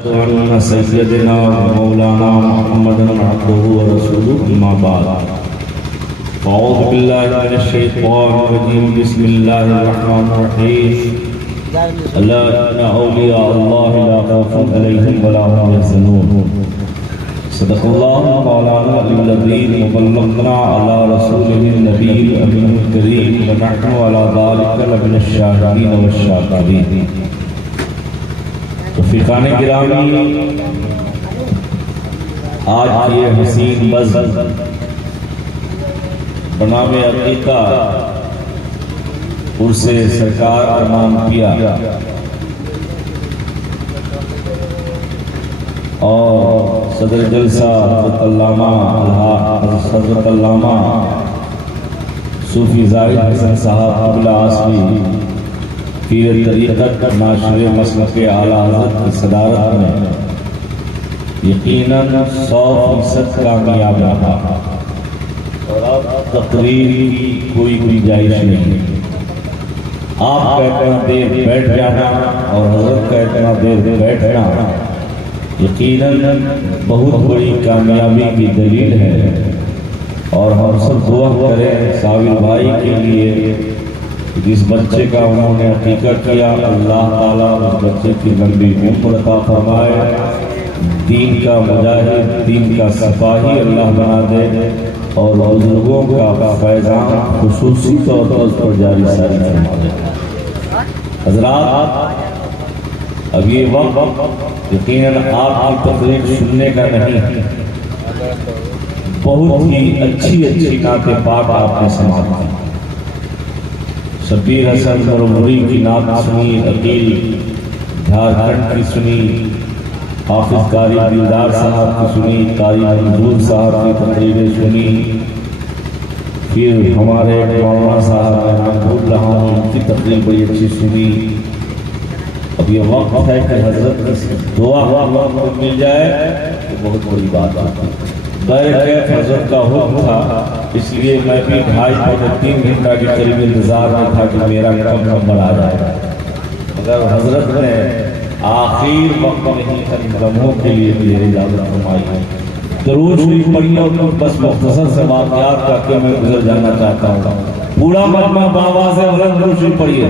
सैयदना मौलाना Muhammadan अब्दुहु व रसूलुहु अम्मा बाद अऊज़ु बिल्लाहि मिनश शैतानिर रजीम बिस्मिल्लाहिर रहमानिर रहीम अल्ला इन्ना औलिया अल्लाह ला खौफुन अलैहिम व ला हुम यहज़नून सदक़ल्लाहु मौलाना अल-अज़ीम व बल्लगना अला रसूलिहिन नबील अमीनिल करीम व नहनु अला ज़ालिका लमिनश शाहिदीन वश-शाकिरीन। रफ़ीक़ान गिरामी, आज ये हसीन बज़ बनामे अक़ीक़ा उर्से सरकार अरमान किया और सदर जलसा हज़रत अल्लामा सूफी ज़ाहिद हसन साहब अब्ला आसमी पीर तरीक़त नाशिर मसलक आला हज़रत की सदारत में यकीनन 100% कामयाब रहा और अब तकरीर की कोई गुंजाइश नहीं। आपका इतना देर बैठ जाना और हज़रत का इतना देर बैठना यकीनन बहुत बड़ी कामयाबी की दलील है। और हम सब दुआ करें साबिर भाई के लिए, जिस बच्चे का उन्होंने हकीकत किया, अल्लाह ताला उस बच्चे की लंबी उम्र अता फरमाए, दीन का मुजाहिद, दीन का सिपाही अल्लाह बना दे और बुजुर्गों का फैज़ान खुसूसी तौर पर उस पर जारी सारी फरमा दे। हज़रात, अब ये वक्त यकीनन आपकी तकरीर सुनने का नहीं, बहुत ही अच्छी नाते पाक आपने समाप्त की। शबीर हसन बरमुरी की नात सुनी, अकील झारखंड की सुनी, हाफिज कारी दिलदार साहब की सुनी, कारी मंजूर साहब की तकरीरें सुनी, फिर हमारे मौलाना साहब का नाम भूल रहा हूँ, उनकी तकरीर बड़ी अच्छी सुनी। अब ये वक्त है कि हजरत से दुआ वक्त मिल जाए तो बहुत बड़ी बात आती है। बैरक़ैफ़ हजरत का हुक्म था, इसलिए मैं भी 2.5-3 घंटा के करीब इंतजार में था कि मेरा कब नंबर आ जाएगा, मगर हजरत ने आखिर वक्त में ही इन लम्हों के लिए मेरी इजाज़त फरमाई। दरूद शरीफ पढ़िए और बस मुख्तसर से वाक़यात करके मैं गुजर जाना चाहता हूँ। पूरा मजमा बाबा से दरूद शरीफ पढ़िए।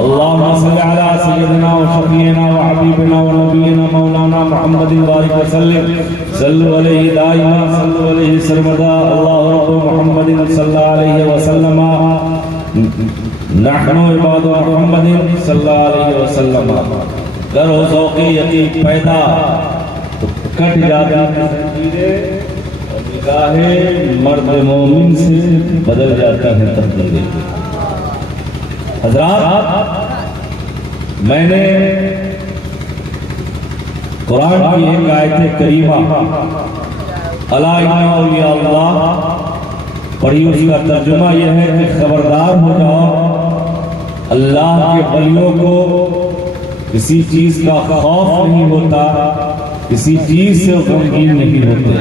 अल्लाहुम्मा सल्लि अला सय्यदिना व शफ़ीना व हबीबिना व नबीना मौलाना मुहम्मदिन बारिक व सल्लिम सल्लु अलैहि दाइमा सल्लु अलैहि सर्वदा अल्लाहु रब्बु मुहम्मदिन सल्लल्लाहु अलैहि व सल्लम नहनु इबादु मुहम्मदिन सल्लल्लाहु अलैहि व सल्लम। करो ज़ौक़े यकीन पैदा तो कट जाती तकदीरें और निगाहे मर्द मोमिन से बदल जाती है तकदीरें। हज़रात, मैंने कुरान की एक आयत करीमा अला इन्ना औलिया अल्लाह पढ़ी, उसका तर्जुमा यह है कि खबरदार हो जाओ, अल्लाह के वलियों को किसी चीज का खौफ नहीं होता, किसी चीज से गमगीन नहीं होते।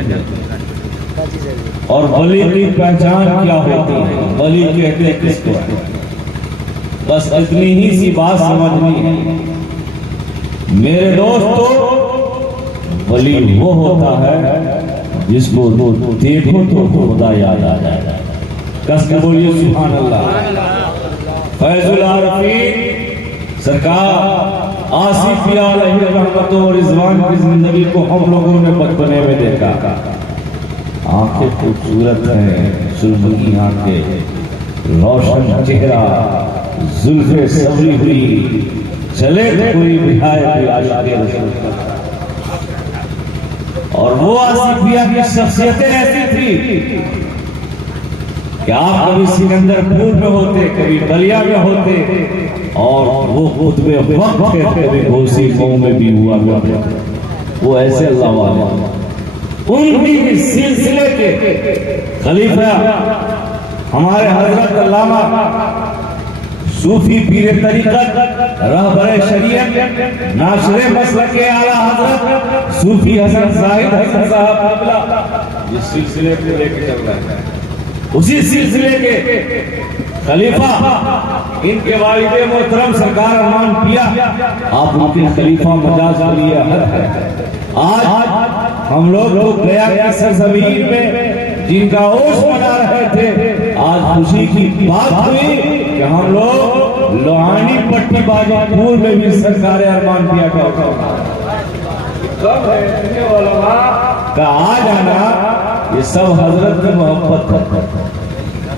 और वली की पहचान क्या होती है, वली कहते किसको है, बस इतनी ही सी बात समझनी है मेरे दोस्तों। वली वो होता है जिसको देखो तो खुदा याद आ जाएगा। कसम बोलिए सुभान अल्लाह। फैजुल आरफीन सरकार आसिफ अलैहि रहमत और रिजवान की जिंदगी को हम लोगों ने बचपने में देखा। आंखें खूबसूरत हैं, सुलमगी आंखें, रोशन चेहरा, जुल्फे सवरी हुई, चले कोई बिहाय कोई आशिक़े रसूल। और वो आसिफिया की शख्सियतें ऐसी थी कि आप कभी सिकंदरपुर में होते, कभी बलिया में होते, और वो खुतबे वक्त थे, कभी घोसी गांव में भी हुआ करते। वो ऐसे अल्लाह वाले उनकी सिलसिले के खलीफा हमारे हजरत अल्लामा सूफी पीर तरीक़त रहबरे शरीयत नाशिर मसलक आला हजरत सूफी हसन ज़ाहिद हसन साहब अब्ला इस सिलसिले को लेकर चल रहा है। उसी सिलसिले के खलीफा इनके वालिदे मोहतरम सरकार अरमान पिया, आप उनके खलीफा मजाज के लिए हद है। आज हम लोग गया की सरजमीन में जिनका ओश मना रहे थे, आज खुशी की बात हुई कि हम लोग लोहानी पट्टी बाजीपुर में भी सरकार अरमान पिया का आ जाना, ये सब हजरत की मोहब्बत।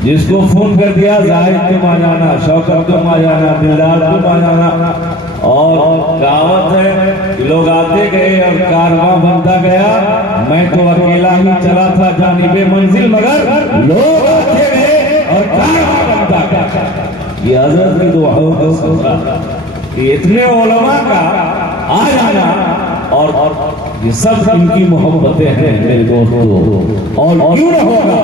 जिसको फोन कर दिया जाहिद तुम आ जाना, शौकत तुम आ जाना, दिलदार तुम आ जाना, और कहावत है कि लोग आते गए और कारवां बनता गया, मैं तो अकेला ही चला था जानिबे मंजिल, मगर लोग आते गए और कारवां बनता गया। ये हजरत की दुआओं का सदका कि इतने उलमा का आ जाना, और ये सब इनकी मोहब्बतें हैं मेरे दोस्तों। और क्यों न होगा,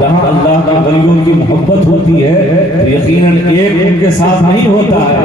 जहां अल्लाह के वलियों की मोहब्बत होती है तो यकीनन एक उनके साथ नहीं होता है,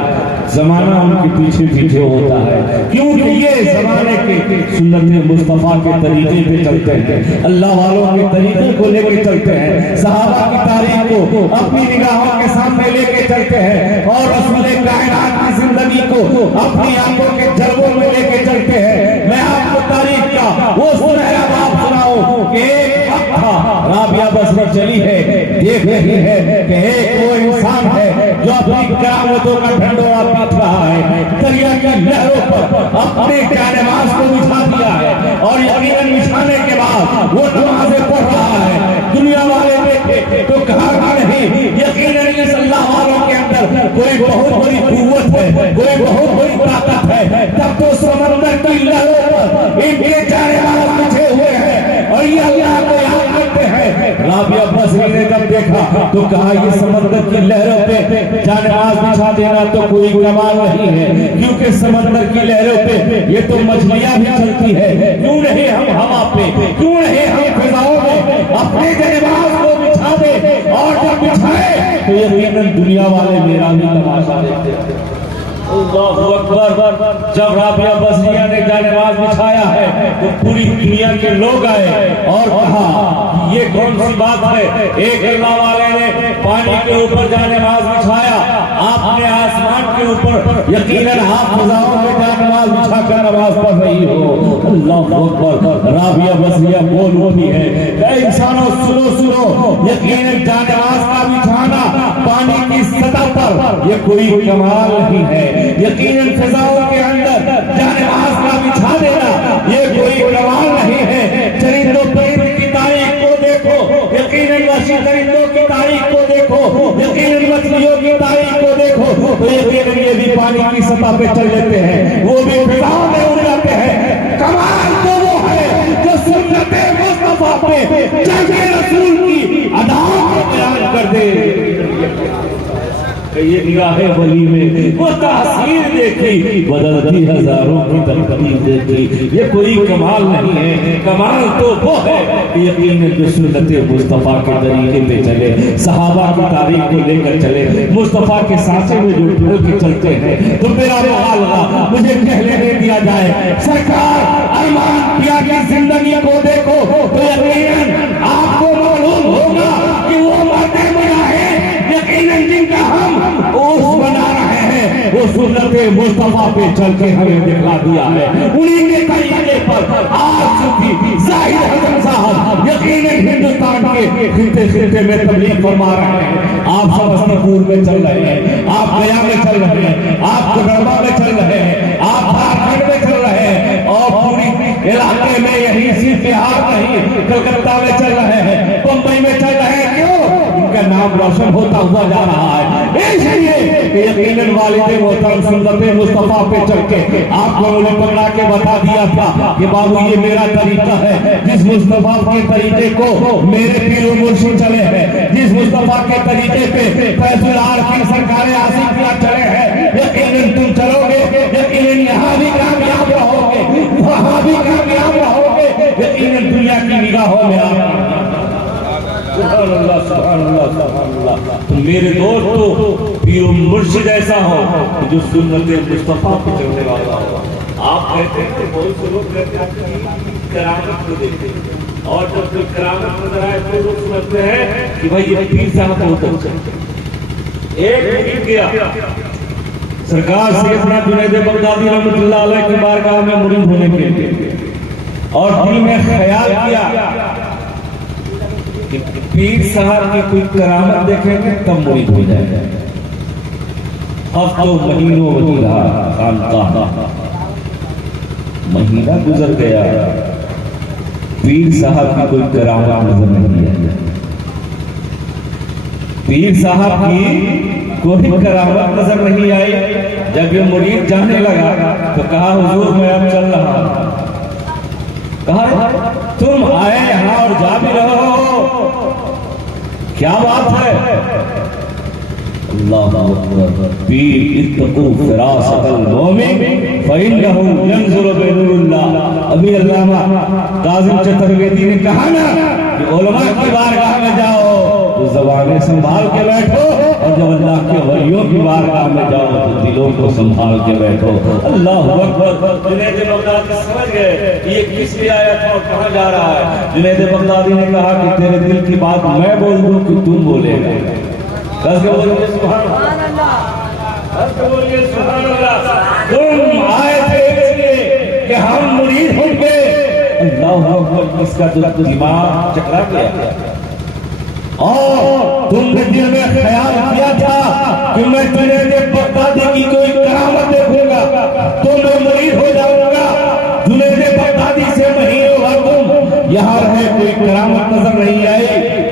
जमाना उनके पीछे पीछे होता है, क्योंकि ये जमाने के सुन्नत मुस्तफा के तरीके पे चलते हैं, अल्लाह वालों के तरीके को लेके चलते हैं, सहाबा की तारीख को अपनी निगाहों के सामने लेके चलते हैं, और रसूल कायनात की जिंदगी को अपनी आंखों के जलवों में लेके चलते हैं। मैं आपको तारीख का वो सुनहरा बाप सुनाऊं कि एक वक्त था, राबिया बसरा चली है, देख रही है कि एक वो इंसान है जो अपनी करामतों का ढंढोरा पीट रहा है, दरिया की लहरों पर अपने जानेमाज को बिछा दिया है, और यकीनन बिछाने के बाद वो नमाज़ें पढ़ रहा है। दुनिया वाले देखे तो कहा नहीं, यकीनन इस अल्लाह वालों के अंदर कोई बहुत बड़ी कुव्वत है, कोई बहुत बड़ी ताकत है। तब तो समंदर की लहरों पर इनके जानेमाज बिछे हुए हैं और ये अल्लाह को याद करते हैं। राबिया बसरी ने जब देखा तो कहा, ये समंदर की लहरों पे जानेमाज बिछा देना तो कोई कमाल नहीं है, क्योंकि समंदर की लहरों पे ये तो मछलियां भी चलती है, क्यों नहीं हम हवा पे, क्यों नहीं हम फिजाओं में अपने जानेमाज को बिछा दे, और जब बिछाए तो यकीनन दुनिया वाले मेरा भी तमाशा देखते हैं। अल्लाहु अकबर। जब राबिया बसरिया ने जानेमाज बिछाया है तो पूरी दुनिया के लोग आए और कहा, ये कौन सी बात है, एक अल्लाह वाले ने पानी के ऊपर जानेमाज बिछाया, आपने आसमान के ऊपर यकीनन आप फिजाओं में जानेमाज बिछा कर नमाज पढ़ रही हो। अल्लाहु अकबर। राबिया बसरिया बोल उठी है, इंसानों सुनो सुनो, यकीनन जानेमाज का बिछाना पानी की सतह पर ये कोई कमाल नहीं है, यकीनन फिजाओं के अंदर जानेमाज का बिछा देना ये कोई कमाल नहीं है। चरिंदों परिंदों की तारीख को देखो, यकीनन वसी चरिंदों की तारीख को देखो, यकीनन मछलियों की तारीख को देखो, तो यकीनन ये भी पानी की सतह पे चल लेते हैं, वो भी फिजाओं में उड़ जाते हैं। कमाल तो वो है जो सुन्नत मुस्तफा पे जंग रसूल की अदाओं को बयान कर दे। ये निगाहे वली में वो तासीर देखी, बदलती हजारों की तकदीर देखी, ये कोई कमाल नहीं है। कमाल तो वो है यकीनन जो सुन्नत मुस्तफा के तरीके पे चले, सहाबा की तारीख को लेकर चले, मुस्तफा के सांसे में जो ढोल के चलते हैं। तो मेरा मुहालवा मुझे कह लेने दिया जाए, सरकार अरमान पिया की जिंदगी को देखो तो यकीनन आपको मालूम होगा कि वो मरते बना है, यकीनन जिनका हम ओस बना रहे हैं वो सुन्नत मुस्तफा पे चल के हमें दिखला दिया है। उन्हीं के तरीके पर आज चुकी जाहिद हसन साहब यकीनन हिंदुस्तान के खिते में तबलीग फरमा रहे हैं। आप समस्तीपुर में चल रहे हैं, आप गया में चल रहे हैं, आप कोडरमा में चल रहे हैं, आप झारखंड में चल रहे हैं, और पूरी इलाके में यही सिर्फ बिहार नहीं कलकत्ता में चल रहे हैं, मुंबई में चल रहे हैं। क्यों? इनका नाम रोशन होता हुआ जा रहा है। इसलिए यकीनन वालिदे मोहतरम सुन्नत मुस्तफा पे चल के आप लोगों ने पकड़ा के बता दिया था कि बाबू ये मेरा तरीका है, जिस मुस्तफा के तरीके को मेरे पीर मुर्शिद चले हैं, जिस मुस्तफा के तरीके पे फैजुल आरफीन सरकार आसिफिया चले हैं, यकीनन तुम चलोगे, यकीनन यहाँ भी कामयाब रहोगे, वहाँ भी कामयाब रहोगे, यकीनन दुनिया की निगाहों में आप। सुभान अल्लाह, सुभान अल्लाह, सुभान अल्लाह। तो मेरे दोस्तों पीर मुर्शिद ऐसा हो जो सुन्नत मुस्तफा पे चलने वाला हो। आप कहते हैं बहुत से लोग कहते हैं करामत को देखते हैं, और जब कोई करामत नजर आए तो लोग समझते हैं कि भाई ये पीर साहब बहुत अच्छा, एक मुरीद गया सरकार सैयदना जुनैद बगदादी रहमतुल्लाह अलैह की बारगाह में मुरीद होने के लिए, और दिल में ख्याल किया कि पीर साहब की कोई करामत देखेंगे तब मुरीद हो जाएगा। हफ्तों महीनों वही रहा खानकाह, महीना गुजर गया, पीर साहब की कोई करामत नजर नहीं आई। पीर साहब की कोई करामत नजर नहीं आई। जब ये मुरीद जाने लगा तो कहा हुजूर मैं अब चल रहा हूं। कहा तुम आए यहां और जा भी रहे हो, क्या बात है? अल्लाह अकबर। पीर इत्तकू फिरासतल मोमिन फइन्नहु यंजुरु बिनूरिल्लाह। अभी अल्लामा काज़िम चतुर्वेदी ने कहा ना कि उलमा की बारगाह में जाओ तो ज़बानें संभाल के बैठो, और जब अल्लाह के वलियों की बारगाह में जाओ तो दिलों को संभाल के बैठो। अल्लाह अकबर। जुनैद बगदादी समझ गए ये किस लिए आया था और कहाँ जा रहा है। जुनैद बगदादी ने कहा कि तेरे दिल की बात मैं बोल दूं कि तुम बोलेगा। बोलिए सुभान अल्लाह, बोलिए सुभान अल्लाह। तुम आए थे इसलिए कि हम मुरीद होंगे। अल्लाह अकबर। इसका जो दिमाग चकरा गया, और तुमने दिल में ख्याल किया था कि मैं जुनैद बगदादी की कोई करामत देखूंगा तो मैं मुरीद हो जाऊंगा। जुनैद बगदादी से महीनों भर तुम यहाँ रहे, कोई करामत नजर नहीं आई।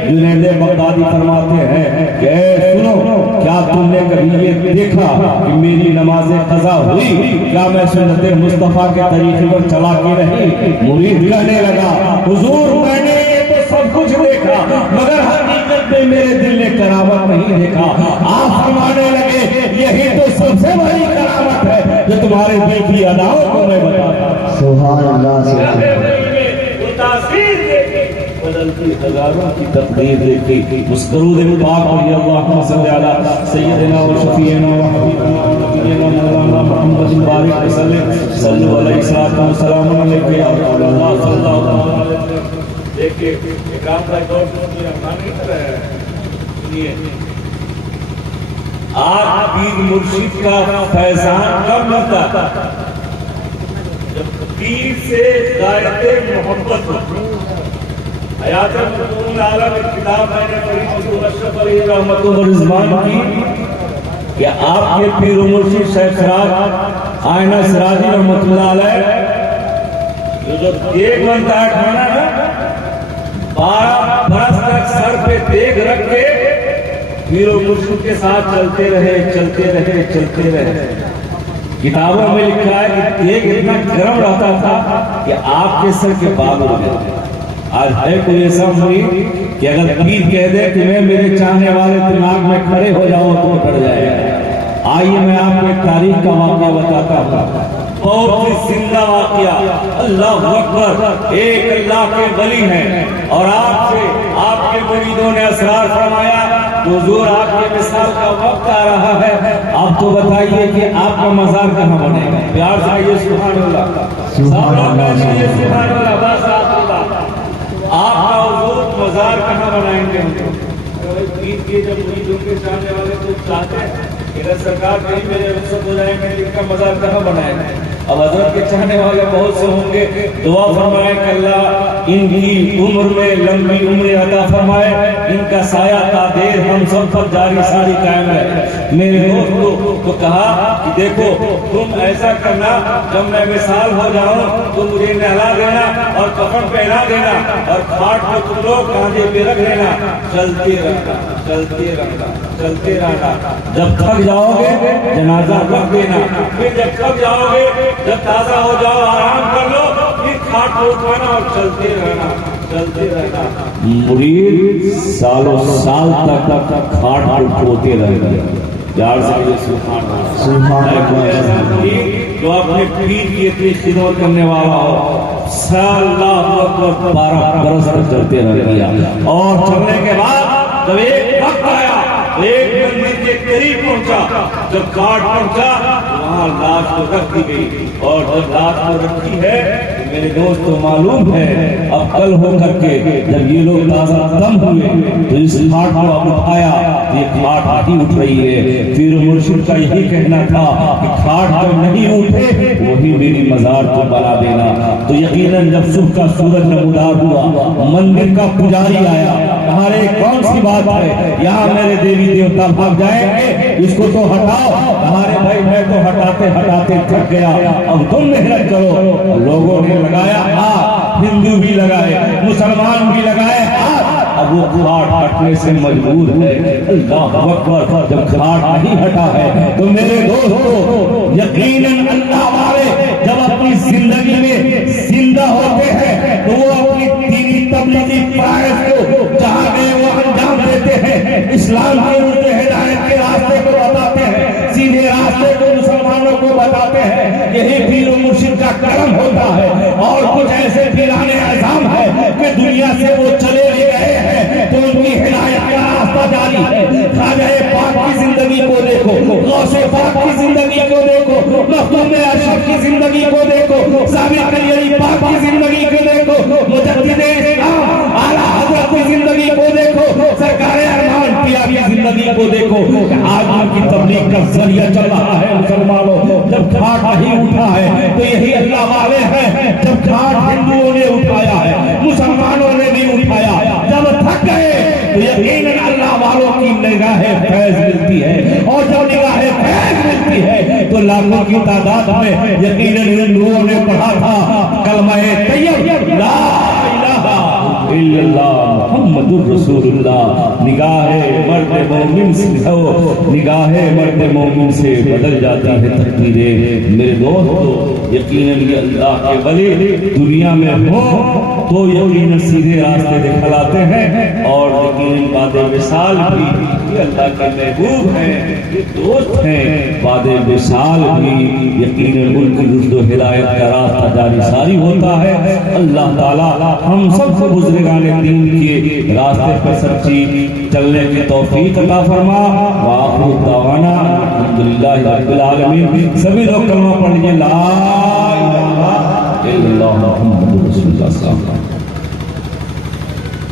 जुनैद बगदादी फरमाते हैं कि सुनो, क्या तुमने कभी ये देखा कि मेरी नमाज़ें कज़ा हुई? क्या मैं सुन्नत मुस्तफ़ा के तरीके पर चला के रही? मुरीद कहने लगा हुजूर मैंने ये तो सब कुछ देखा, मगर हकीकत में मेरे दिल ने करामत नहीं देखा। आप फरमाने लगे यही तो सबसे बड़ी करामत है जो तुम्हारे दिल की अदाओं को मैं बताता। सुभान अल्लाह। बदलती हजारों की तकदीर देखी। मुस्करूद पाक अल्लाहुम्मा सल्ली अला सय्यिदिना व शफीना व हबीबिना व नबीना मौलाना मुहम्मद बारिक वसल्लम सल्लल्लाहु अलैहि वसल्लम अलैहि या अल्लाह सल्लल्लाहु अलैहि वसल्लम। देखिए एक काम का दौर से अरमान नहीं कर रहा है। सुनिए, आज पीर मुर्शिद का फैजान कब मिलता? जब पीर से गायते मोहब्बत किताब मैंने पढ़ी अशरफ अली रहमतुल्लाह रिजवान की कि आपके पीर मुर्शिद शेख सिराज आईना सिराजी रहमतुल्लाह अलैह जो देख बनता है खाना ना 12 बरस तक सर पे देख रख के पीर मुर्शिद के साथ चलते रहे चलते रहे चलते रहे। किताबों में लिखा है कि देख इतना गर्म रहता था कि आपके सर के बाल हो गए। आज है कोई ऐसा मुरीद कि अगर पीर कह दे कि मैं मेरे चाहने वाले दिमाग में खड़े हो जाओ तो डर जाएगा। आइए मैं आपको एक तारीख का वाक़या बताता हूँ, बहुत ही जिंदा वाक़या। अल्लाह अकबर। एक अल्लाह के वली हैं और आपसे आपके मुरीदों ने असरार फरमाया हुजूर आपके मिसाल का वक्त आ रहा है, आप तो बताइए कि आपका मज़ार कहाँ बनेगा। प्यार से आइए सुभान अल्लाह, सुभान अल्लाह। आपका हुजूर मज़ार कहाँ बनाएंगे? पीर के जब मुरीदों के चाहने वाले तो चाहते हैं इधर सरकार कहीं मेरे रुखसत हो जाएंगे, इनका मज़ार कहाँ बनाएंगे? अब हज़रत के चाहने वाले बहुत से होंगे, दुआ फरमाए कि अल्लाह इनकी उम्र में लंबी उम्र अता फरमाए, इनका साया तादेर हम सब पर जारी सारी कायम है। मेरे दोस्तों को कहा कि देखो तुम ऐसा करना, जब मैं मिसाल हो जाऊं तो मुझे नहला देना और कफन पहना देना और खाट को तुम लोग कांधे पे रख लेना, चलते रहना चलते रहना चलते रहना। जब थक जाओगे जनाजा रख देना, फिर जब थक जाओगे जब ताजा हो जाओ आराम कर लो, फिर खाट को उठाना और चलते रहना चलते रहना। मुरीद सालों साल तक खाट को उठोते रहेंगे। यार से सुभान अल्लाह। जो अपने पीर की इतनी खिदमत करने वाला हो सल्लल्लाहु 12 बरस तक चलते रहेंगे। और चलने के बाद जब एक वक्त आया, एक मंदिर के करीब पहुंचा, जब घाट पहुंचा वहां लाश को रख दी गई, और जब लाश को रखी है मेरे दोस्तों मालूम है अब कल हो करके जब ये लोग ताजा दम हुए तो इस खाट को अब उठाया, ये खाट ही उठ रही है। फिर मुर्शिद का यही कहना था कि खाट जो नहीं उठे वही मेरी मजार को बना देना। तो यकीनन जब सुबह का सूरज नमूदार हुआ, मंदिर का पुजारी आया, कहा रे कौन सी बात है, यहाँ मेरे देवी देवता भाग जाएंगे, इसको तो हटाओ। हमारे भाई मैं तो हटाते हटाते थक गया, अब तुम मेहनत करो। लोगों ने लगाया हाथ, हिंदू भी लगाए, मुसलमान भी लगाए हाथ, अब वो खाट हटने से मजबूर है। अल्लाह अकबर, जब खाट नहीं हटा है तो मेरे दोस्तों यकीनन अल्लाह वाले जब अपनी जिंदगी में जिंदा होते हैं तो वो अपनी दीनी तबलीगी प्रायस को जहां गए वो अंजाम देते हैं, इस्लाम के उनके हिदायत के रास्ते को बताते हैं, सीधे रास्ते को मुसलमानों को बताते हैं। यही पीर मुर्शिद का करम होता है। और कुछ ऐसे पीराने आज़ाम है कि दुनिया से वो चले गए हैं तो उनकी हिदायत का रास्ता जारी है। ख्वाजा पाक की जिंदगी को देखो, गौसे पाक की जिंदगी को देखो, मखदूम अशरफ की जिंदगी को देखो, साबिक़ अली पाक की जिंदगी को देखो, मुजद्दिद इस्लाम आला हज़रत की जिंदगी को देखो, सरकार अरमान पिया की जिंदगी को देखो। आज उनकी तबलीग का जरिया चल रहा है मुसलमानों। जब खाट नहीं उठा है तो यही अल्लाह वाले हैं। जब खाट हिंदुओं ने उठाया है, मुसलमानों ने भी उठाया। जब थक गए तो यकीनन अल्लाह वालों की निगाहें फैज मिलती है, और जब निगाहें फैज मिलती है तो लाखों की तादाद में यकीनन हिंदुओं ने पढ़ा था कलमा तैयब ला इलाहा इल्लल्लाह मुहम्मदुर रसूलुल्लाह। निगाहे मर्द मोमिन से हो, निगाहे मर्द मोमिन से बदल जाती है तकदीरें। मेरे दोस्तों यकीनन ये अल्लाह के वली दुनिया में हो तो यकीनन सीधे रास्ते दिखलाते हैं, और यकीनन बादे विसाल भी ये अल्लाह के महबूब हैं, ये दोस्त हैं। बादे विसाल भी यकीनन उनकी रुश्द व हिदायत का रास्ता जारी सारी होता है। अल्लाह ताला हम सबको बुजुर्गाने दीन के रास्ते पर सच्ची चलने की तौफीक अता फरमा। वाखिर दावाना अल्हम्दुलिल्लाहि रब्बिल आलमीन। सभी लोग कलमा पढ़ लीजिए, ला इलाहा इल्लल्लाह मुहम्मदुर रसूलुल्लाह।